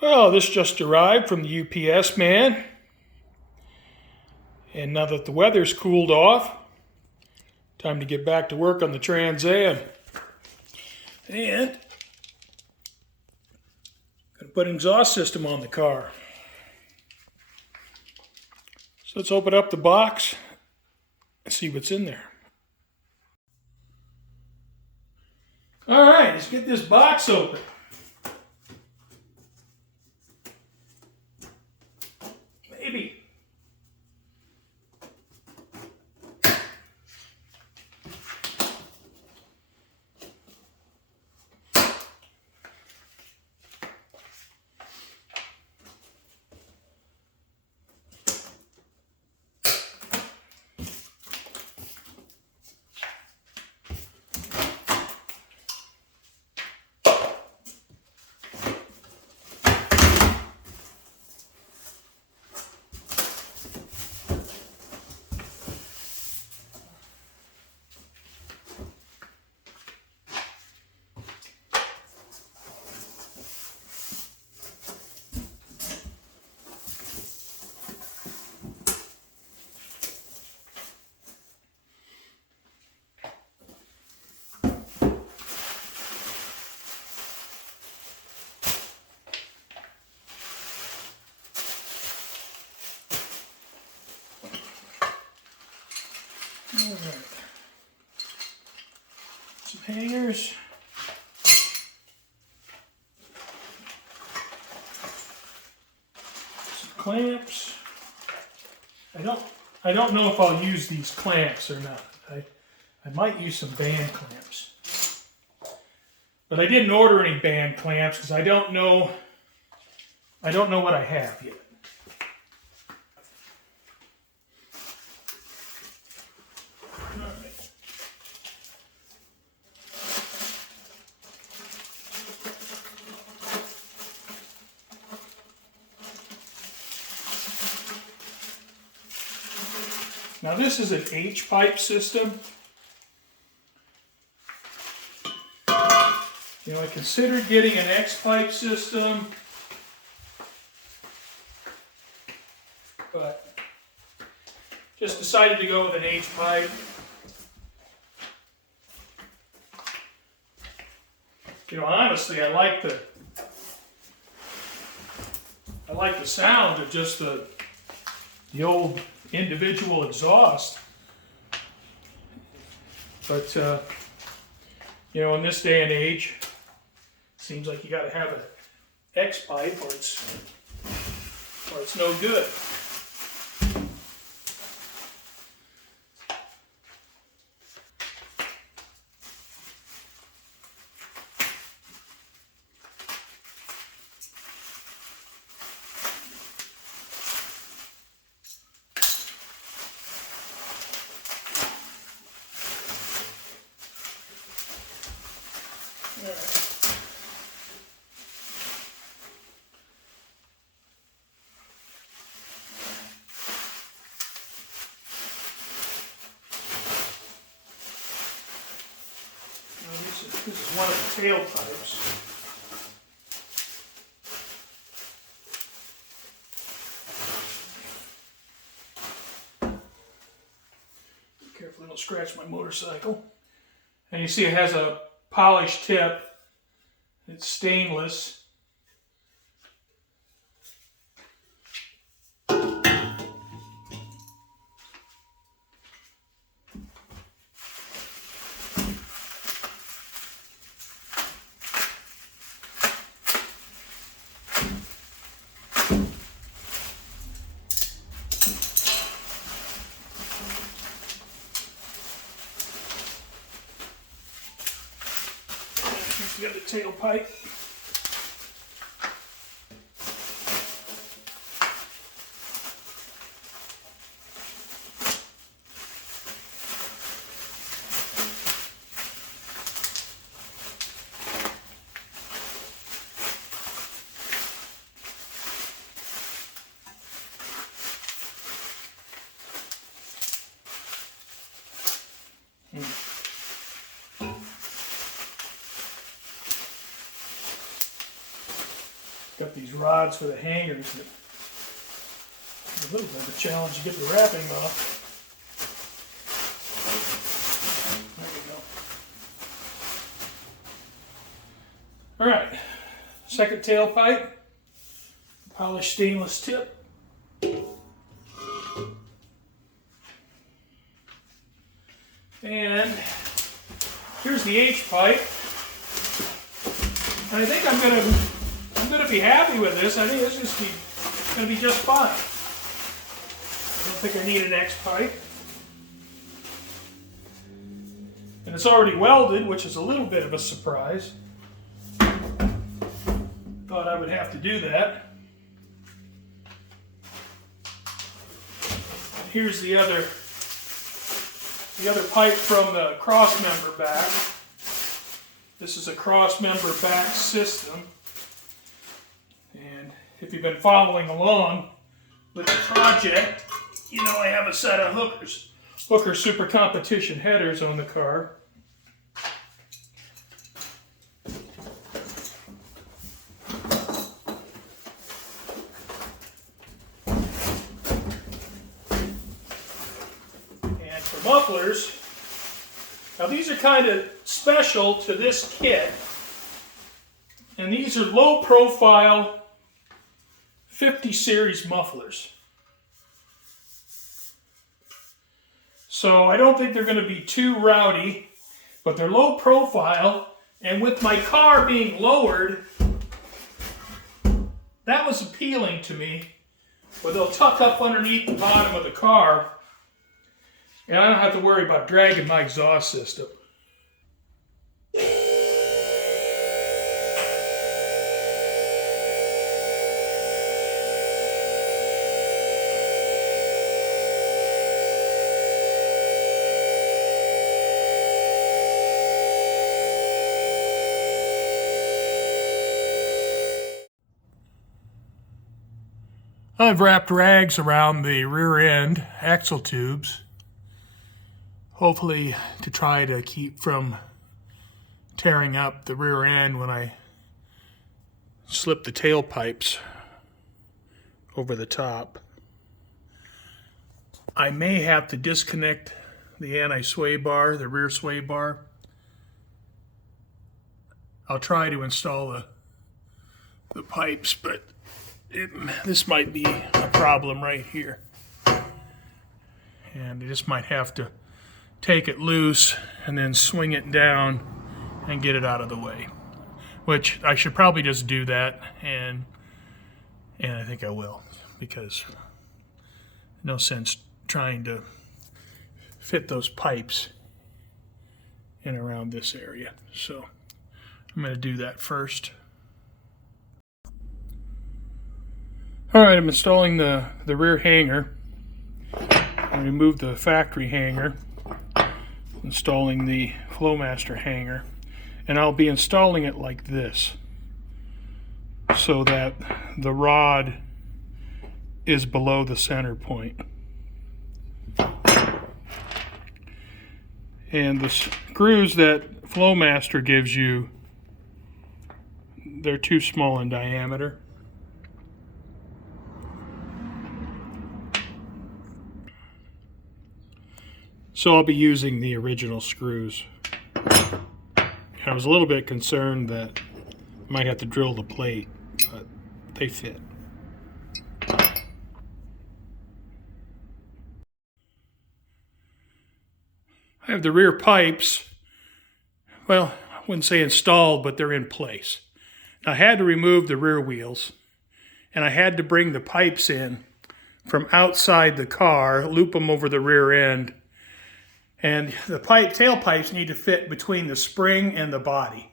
Well, this just arrived from the UPS man. And now that the weather's cooled off, time to get back to work on the Trans Am. And gonna put an exhaust system on the car. So let's open up the box and see what's in there. All right, let's get this box open. Maybe. All right. Some hangers. Some clamps. I don't know if I'll use these clamps or not. I might use some band clamps. But I didn't order any band clamps because I don't know what I have yet. Now this is an H-pipe system. You know, I considered getting an X-pipe system, but just decided to go with an H-pipe. You know, honestly, I like the sound of just the old individual exhaust, but you know, in this day and age, it seems like you got to have an X pipe or it's no good. This is one of the tailpipes. Be careful, I don't scratch my motorcycle. And you see it has a polished tip. It's stainless. You got the tailpipe. Got these these rods for the hangers. But a little bit of a challenge to get the wrapping off. There we go. All right, second tailpipe, polished stainless tip. And here's the H pipe. And I think I'm gonna be happy with this. I think this is gonna be just fine. I don't think I need an X pipe. And it's already welded, which is a little bit of a surprise. Thought I would have to do that. Here's the other pipe from the cross member back. This is a cross member back system. And if you've been following along with the project, you know I have a set of Hooker Super Competition headers on the car. Mufflers. Now these are kind of special to this kit, and these are low profile 50 series mufflers. So I don't think they're going to be too rowdy, but they're low profile, and with my car being lowered, that was appealing to me, where they'll tuck up underneath the bottom of the car. And I don't have to worry about dragging my exhaust system. I've wrapped rags around the rear end axle tubes, hopefully to try to keep from tearing up the rear end when I slip the tailpipes over the top. I may have to disconnect the anti-sway bar, the rear sway bar. I'll try to install the pipes, but this might be a problem right here. And I just might have to take it loose and then swing it down and get it out of the way, which I should probably just do that, and I think I will, because no sense trying to fit those pipes in around this area. So I'm going to do that first. All right, I'm installing the rear hanger. I removed the factory hanger, installing the Flowmaster hanger, and I'll be installing it like this so that the rod is below the center point. And the screws that Flowmaster gives you, they're too small in diameter. So I'll be using the original screws. I was a little bit concerned that I might have to drill the plate, but they fit. I have the rear pipes, well, I wouldn't say installed, but they're in place. Now, I had to remove the rear wheels, and I had to bring the pipes in from outside the car, loop them over the rear end, and the tailpipes need to fit between the spring and the body.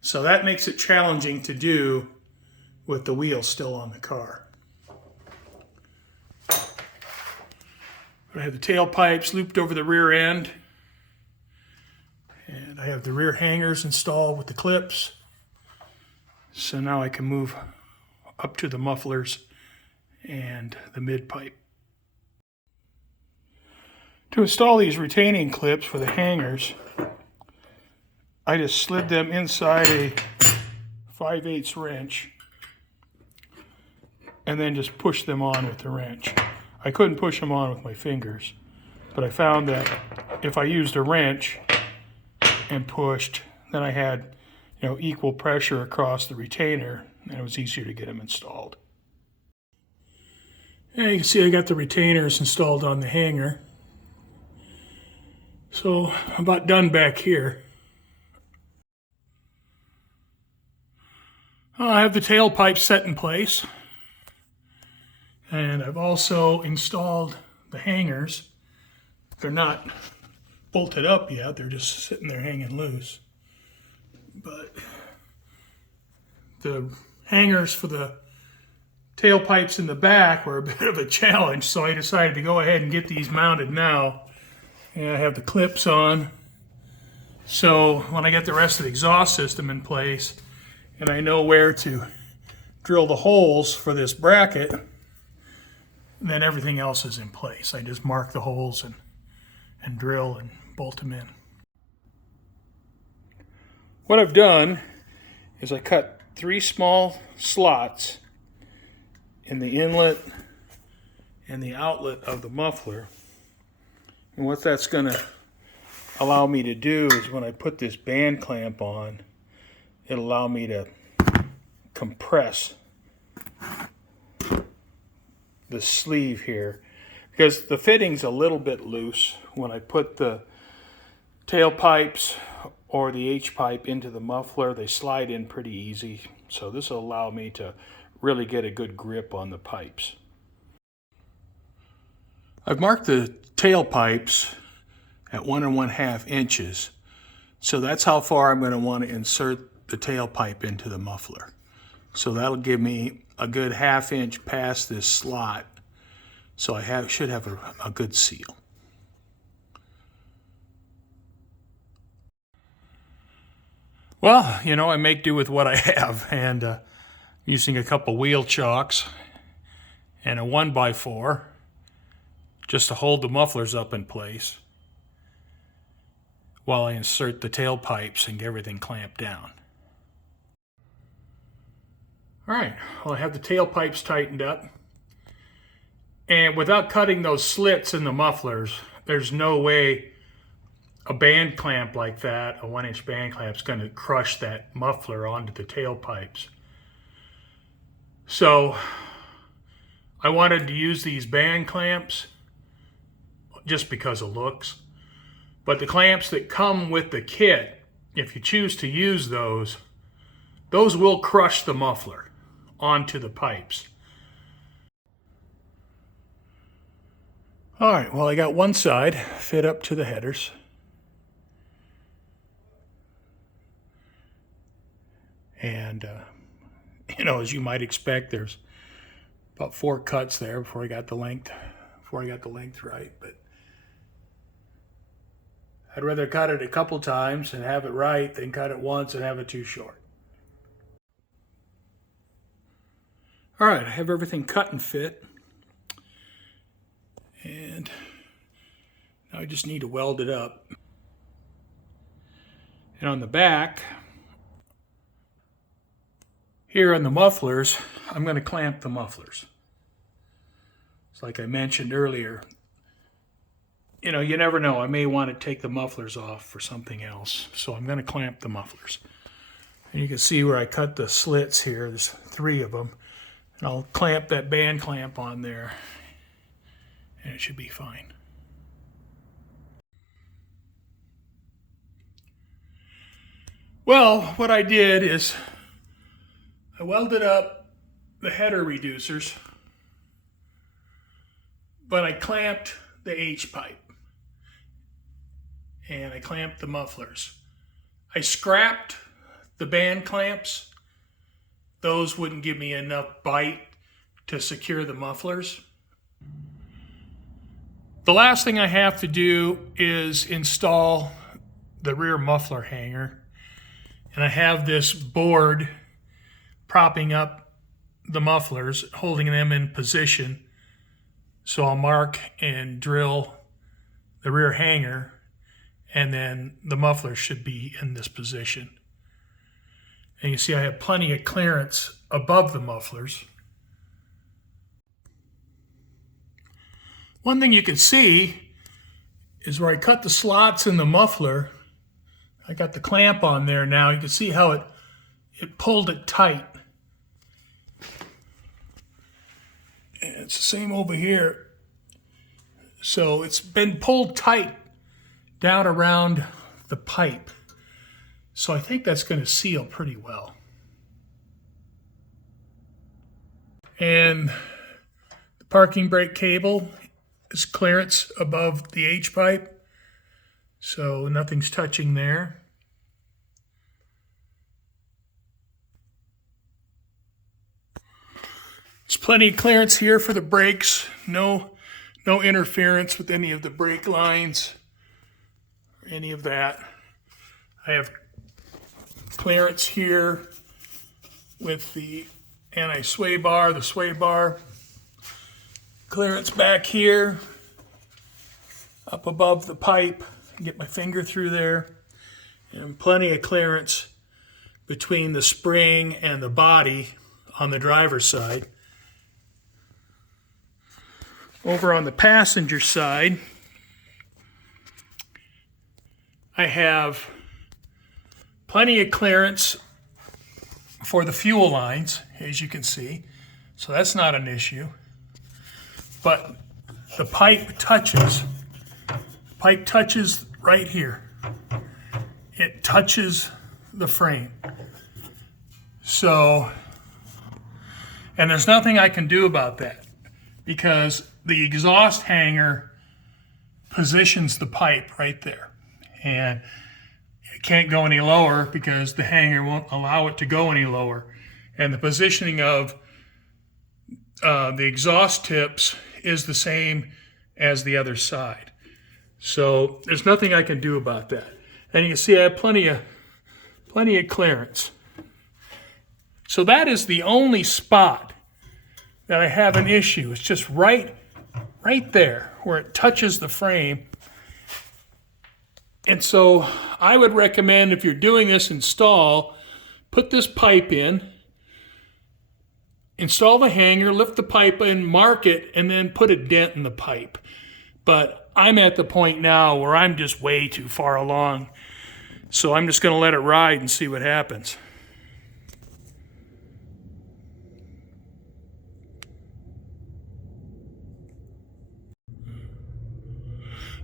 So that makes it challenging to do with the wheels still on the car. I have the tailpipes looped over the rear end, and I have the rear hangers installed with the clips. So now I can move up to the mufflers and the mid pipe. To install these retaining clips for the hangers, I just slid them inside a 5/8 wrench and then just push them on with the wrench. I couldn't push them on with my fingers, but I found that if I used a wrench and pushed, then I had, equal pressure across the retainer, and it was easier to get them installed. And you can see I got the retainers installed on the hanger. So I'm about done back here. I have the tailpipe set in place. And I've also installed the hangers. They're not bolted up yet, they're just sitting there hanging loose. But the hangers for the tailpipes in the back were a bit of a challenge, so I decided to go ahead and get these mounted now. And I have the clips on, so when I get the rest of the exhaust system in place and I know where to drill the holes for this bracket, then everything else is in place. I just mark the holes and drill and bolt them in. What I've done is I cut 3 small slots in the inlet and the outlet of the muffler. And what that's going to allow me to do is when I put this band clamp on, it'll allow me to compress the sleeve here, because the fitting's a little bit loose. When I put the tailpipes or the H-pipe into the muffler, they slide in pretty easy. So this will allow me to really get a good grip on the pipes. I've marked the tailpipes at 1 1/2 inches. So that's how far I'm going to want to insert the tailpipe into the muffler. So that'll give me a good 1/2 inch past this slot, so I should have a good seal. Well, I make do with what I have, and using a couple wheel chocks and a 1x4 just to hold the mufflers up in place while I insert the tailpipes and get everything clamped down. All right, well, I have the tailpipes tightened up. And without cutting those slits in the mufflers, there's no way a band clamp like that, a 1-inch band clamp, is going to crush that muffler onto the tailpipes. So I wanted to use these band clamps just because of looks. But the clamps that come with the kit, if you choose to use those will crush the muffler onto the pipes. All right, well, I got one side fit up to the headers. And, as you might expect, there's about 4 cuts there before I got the length right. But I'd rather cut it a couple times and have it right than cut it once and have it too short. All right, I have everything cut and fit. And now I just need to weld it up. And on the back, here on the mufflers, I'm going to clamp the mufflers. It's like I mentioned earlier, you never know. I may want to take the mufflers off for something else. So I'm going to clamp the mufflers. And you can see where I cut the slits here. There's 3 of them. And I'll clamp that band clamp on there. And it should be fine. Well, what I did is I welded up the header reducers, but I clamped the H-pipe and I clamped the mufflers. I scrapped the band clamps. Those wouldn't give me enough bite to secure the mufflers. The last thing I have to do is install the rear muffler hanger. And I have this board propping up the mufflers, holding them in position. So I'll mark and drill the rear hanger, and then the muffler should be in this position. And you see I have plenty of clearance above the mufflers. One thing you can see is where I cut the slots in the muffler. I got the clamp on there now. You can see how it pulled it tight. And it's the same over here. So it's been pulled tight down around the pipe. So I think that's going to seal pretty well. And the parking brake cable is clearance above the H-pipe, so nothing's touching there. There's plenty of clearance here for the brakes. No interference with any of the brake lines or any of that. I have clearance here with the anti-sway bar, the sway bar. Clearance back here, up above the pipe. Get my finger through there. And plenty of clearance between the spring and the body on the driver's side. Over on the passenger side, I have plenty of clearance for the fuel lines, as you can see. So that's not an issue. But the pipe touches right here. It touches the frame. So, and there's nothing I can do about that because the exhaust hanger positions the pipe right there. And it can't go any lower because the hanger won't allow it to go any lower. And the positioning of the exhaust tips is the same as the other side. So there's nothing I can do about that. And you can see I have plenty of clearance. So that is the only spot that I have an issue. It's just right there where it touches the frame. And so I would recommend, if you're doing this install, put this pipe in, install the hanger, lift the pipe in, mark it, and then put a dent in the pipe. But I'm at the point now where I'm just way too far along. So I'm just going to let it ride and see what happens.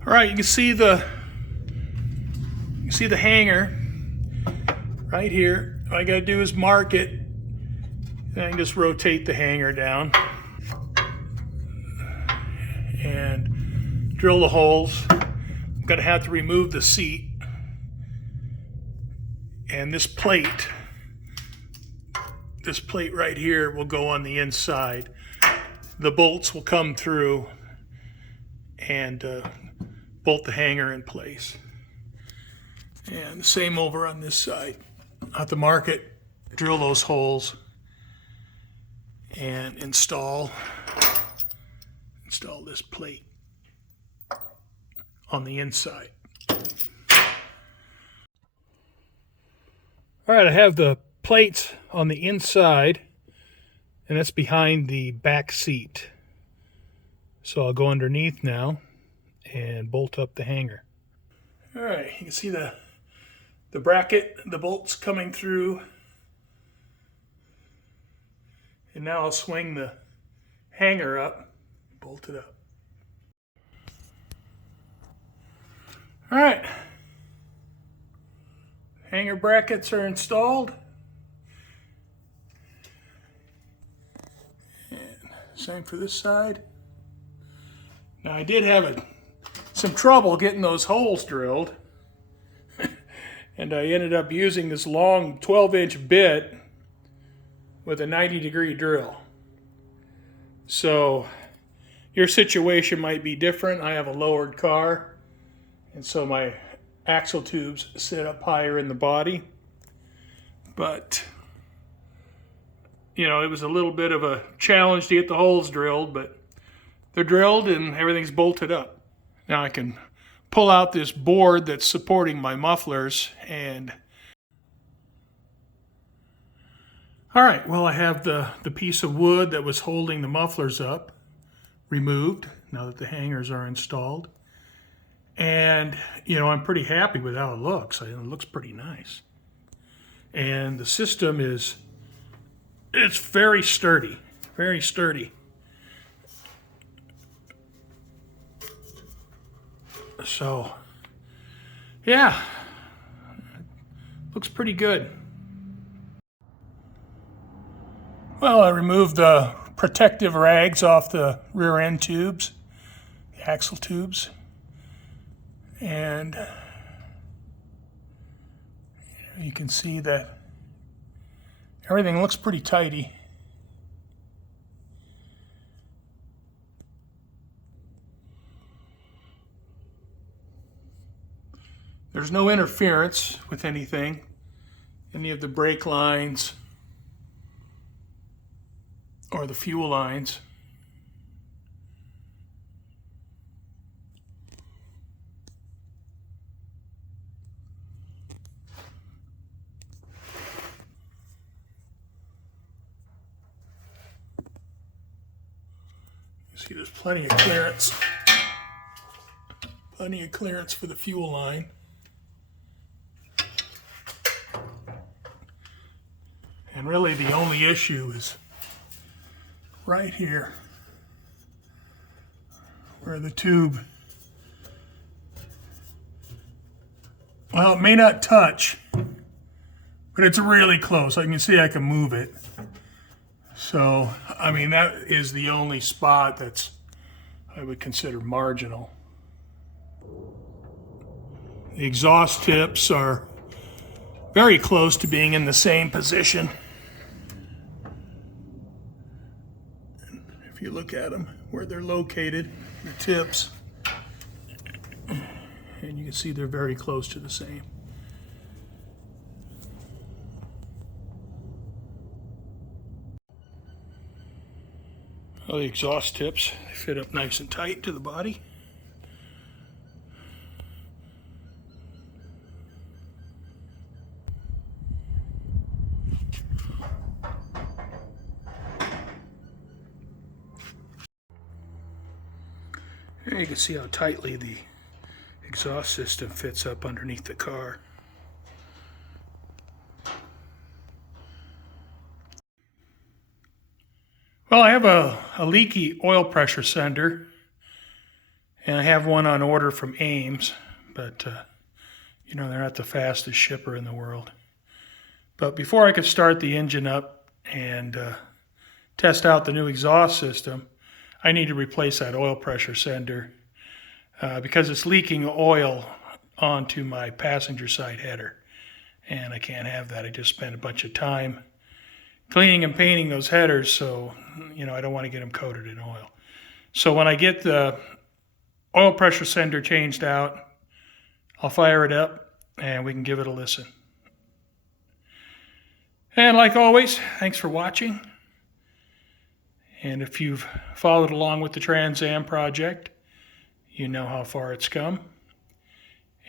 All right, you can see the hanger right here. All I got to do is mark it, and I can just rotate the hanger down and drill the holes. I'm going to have to remove the seat, and this plate right here will go on the inside. The bolts will come through and bolt the hanger in place. And the same over on this side. I'll have to mark it, drill those holes, and install this plate on the inside. All right, I have the plates on the inside, and that's behind the back seat. So I'll go underneath now and bolt up the hanger. All right, you can see the bracket, the bolts coming through. And now I'll swing the hanger up, bolt it up. All right, hanger brackets are installed. And same for this side. Now I did have some trouble getting those holes drilled. And I ended up using this long 12-inch bit with a 90-degree drill. So your situation might be different. I have a lowered car, and so my axle tubes sit up higher in the body. But, you know, it was a little bit of a challenge to get the holes drilled, but they're drilled and everything's bolted up. Now I can pull out this board that's supporting my mufflers and... All right, well, I have the piece of wood that was holding the mufflers up removed. now that the hangers are installed. And, you know, I'm pretty happy with how it looks. It looks pretty nice. And the system is, it's very sturdy, very sturdy. So, yeah, looks pretty good. Well, I removed the protective rags off the rear end tubes, the axle tubes, and you can see that everything looks pretty tidy. There's no interference with anything, any of the brake lines or the fuel lines. You see there's plenty of clearance. Plenty of clearance for the fuel line. And really the only issue is right here, where the tube, well, it may not touch, but it's really close. I can see I can move it. So, I mean, that is the only spot that's, I would consider marginal. The exhaust tips are very close to being in the same position. If you look at them, where they're located, the tips, and you can see they're very close to the same. Well, the exhaust tips, they fit up nice and tight to the body. There you can see how tightly the exhaust system fits up underneath the car. Well, I have a leaky oil pressure sender, and I have one on order from Ames, but you know, they're not the fastest shipper in the world. But before I could start the engine up and test out the new exhaust system, I need to replace that oil pressure sender because it's leaking oil onto my passenger side header, and I can't have that. I just spent a bunch of time cleaning and painting those headers, so you know, I don't want to get them coated in oil. So when I get the oil pressure sender changed out, I'll fire it up and we can give it a listen. And like always, thanks for watching. And if you've followed along with the Trans Am project, you know how far it's come.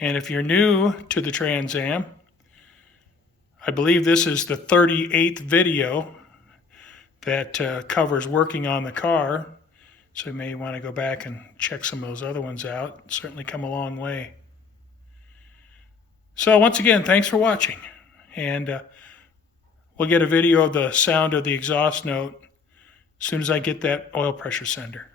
And if you're new to the Trans Am, I believe this is the 38th video that covers working on the car. So you may want to go back and check some of those other ones out. It's certainly come a long way. So once again, thanks for watching. And we'll get a video of the sound of the exhaust note as soon as I get that oil pressure sender.